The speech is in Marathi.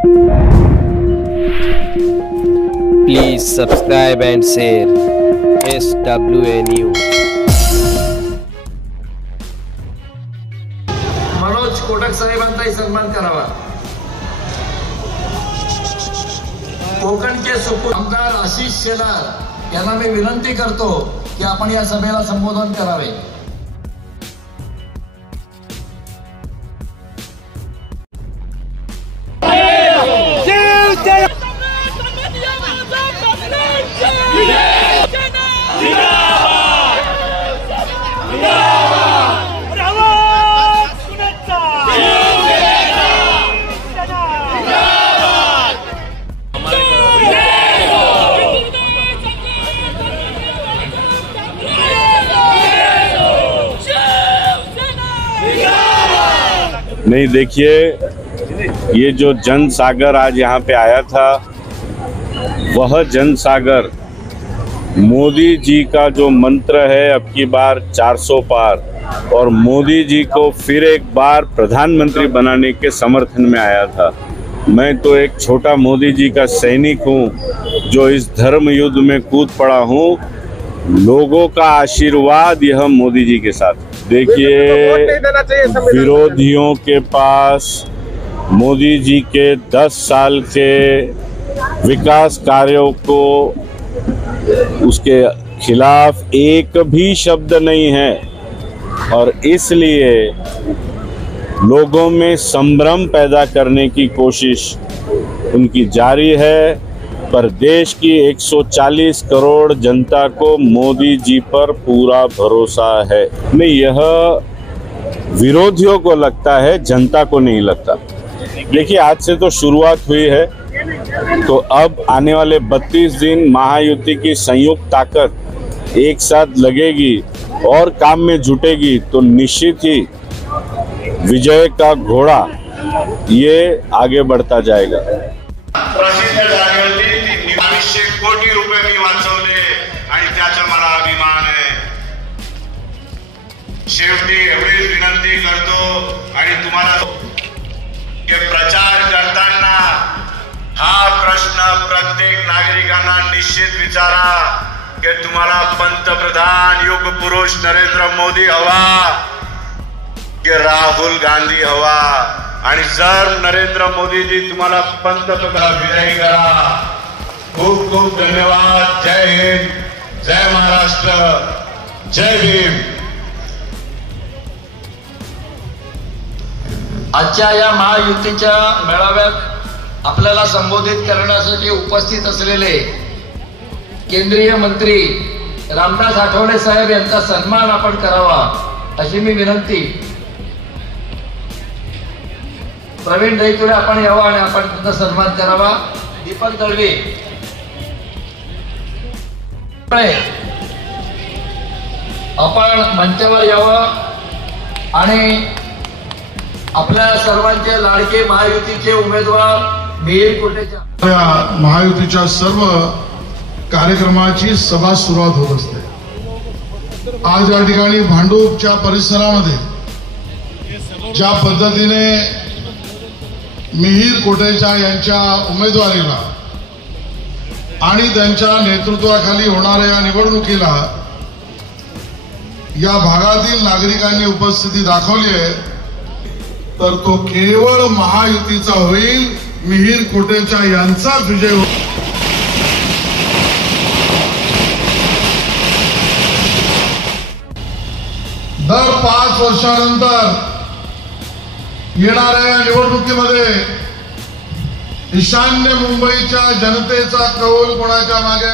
Please subscribe and share SWA News. Manoj Kotak साहेबांचाही सन्मान करावा। कोकणचे सुपूत आमदार आशिष शेलार यांना मी विनंती करतो की आपण या सभेला संबोधन करावे। नहीं, देखिए, ये जो जन सागर आज यहाँ पे आया था, वह जन सागर मोदी जी का जो मंत्र है अब की बार 400 पार, और मोदी जी को फिर एक बार प्रधानमंत्री बनाने के समर्थन में आया था। मैं तो एक छोटा मोदी जी का सैनिक हूँ जो इस धर्म युद्ध में कूद पड़ा हूँ। लोगों का आशीर्वाद यह मोदी जी के साथ। देखिए, विरोधियों के पास मोदी जी के 10 साल के विकास कार्यों को उसके खिलाफ एक भी शब्द नहीं है, और इसलिए लोगों में संभ्रम पैदा करने की कोशिश उनकी जारी है। पर देश की 140 करोड़ जनता को मोदी जी पर पूरा भरोसा है। नहीं, यह विरोधियों को लगता है, जनता को नहीं लगता। देखिए, आज से तो शुरुआत हुई है, तो अब आने वाले 32 दिन महायुति की संयुक्त ताकत एक साथ लगेगी और काम में जुटेगी तो निश्चित ही विजय का घोड़ा ये आगे बढ़ता जाएगा। कोटी रुपये मी वाचवले आणि त्याचा मला अभिमान आहे। शेवटी एवढीच विनंती करतो आणि तुम्हाला की प्रचार करताना हा प्रश्न प्रत्येक नागरिकांना निश्चित विचारा की तुम्हाला पंतप्रधान युग पुरुष नरेंद्र मोदी हवा की राहुल गांधी हवा। आणि जर नरेंद्र मोदी जी तुम्हाला पंतप्रधान विजयी करा। खूप खूप धन्यवाद। जय हिंद, जय महाराष्ट्र, जय भीम। आजच्या या महायुतीच्या मेळाव्यात आपल्याला संबोधित करण्यासाठी उपस्थित असलेले केंद्रीय मंत्री रामदास आठवले साहेब यांचा सन्मान आपण करावा अशी मी विनंती। प्रवीण दैतुरे आपण यावा आणि आपण त्यांचा सन्मान करावा। दीपक दळवी आपण मंचावर यावं आणि आपल्या सर्वांचे लाडके महायुतीचे उमेदवार मिहिर कोटेच्या महायुतीच्या सर्व कार्यक्रमाची सभा सुरुवात होत असते। आज या ठिकाणी भांडूपच्या परिसरामध्ये ज्या पद्धतीने मिहिर कोटेचा यांच्या उमेदवारीला आणि त्यांच्या नेतृत्वाखाली होणाऱ्या या निवडणुकीला या भागातील नागरिकांनी उपस्थिती दाखवली आहे, तर तो केवळ महायुतीचा होईल, मिहिर कोटेचा यांचा विजय होईल। दर 5 वर्षानंतर येणाऱ्या निवडणुकीमध्ये ईशान्य मुंबईच्या जनतेचा कौल कोणाच्या मागे